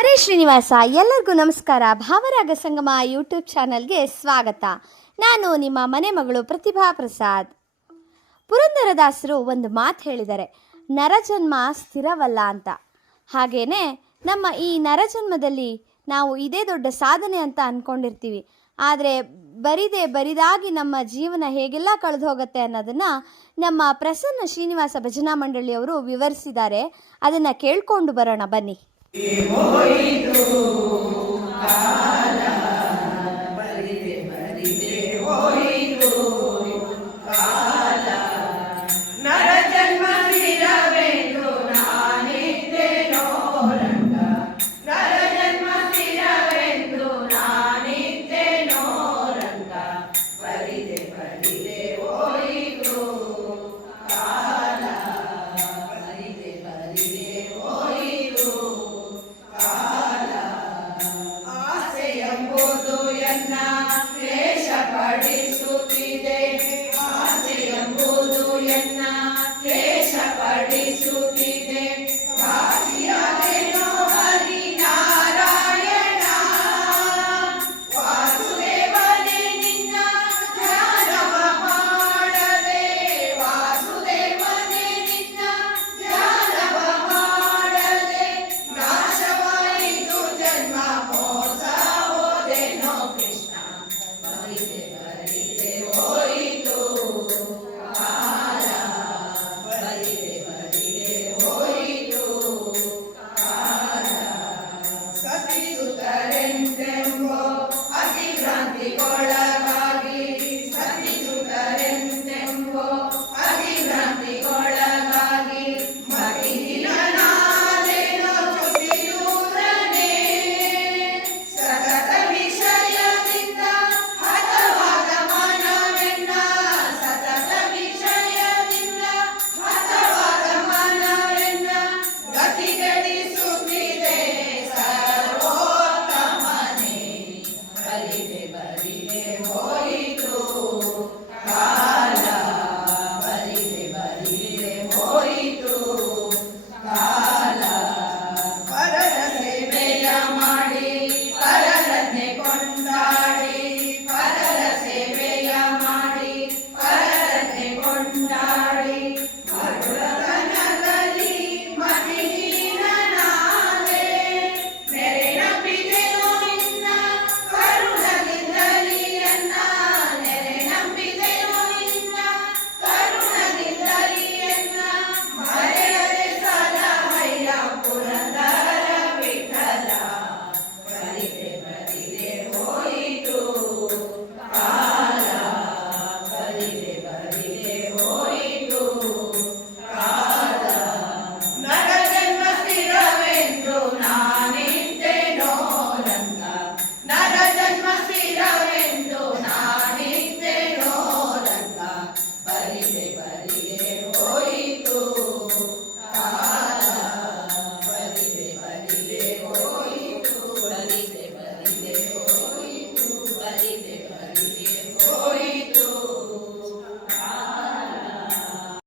ಹರೇ ಶ್ರೀನಿವಾಸ. ಎಲ್ಲರಿಗೂ ನಮಸ್ಕಾರ. ಭಾವರಾಗ ಸಂಗಮ ಯೂಟ್ಯೂಬ್ ಚಾನಲ್ಗೆ ಸ್ವಾಗತ. ನಾನು ನಿಮ್ಮ ಮನೆ ಮಗಳು ಪ್ರತಿಭಾ ಪ್ರಸಾದ್. ಪುರಂದರದಾಸರು ಒಂದು ಮಾತು ಹೇಳಿದ್ದಾರೆ, ನರಜನ್ಮ ಸ್ಥಿರವಲ್ಲ ಅಂತ. ಹಾಗೇನೆ ನಮ್ಮ ಈ ನರಜನ್ಮದಲ್ಲಿ ನಾವು ಇದೇ ದೊಡ್ಡ ಸಾಧನೆ ಅಂತ ಅಂದ್ಕೊಂಡಿರ್ತೀವಿ. ಆದರೆ ಬರಿದಾಗಿ ನಮ್ಮ ಜೀವನ ಹೇಗೆಲ್ಲ ಕಳೆದು ಹೋಗುತ್ತೆ ಅನ್ನೋದನ್ನು ನಮ್ಮ ಪ್ರಸನ್ನ ಶ್ರೀನಿವಾಸ ಭಜನಾ ಮಂಡಳಿಯವರು ವಿವರಿಸಿದ್ದಾರೆ. ಅದನ್ನು ಕೇಳಿಕೊಂಡು ಬರೋಣ ಬನ್ನಿ. ಹೋಯಿತು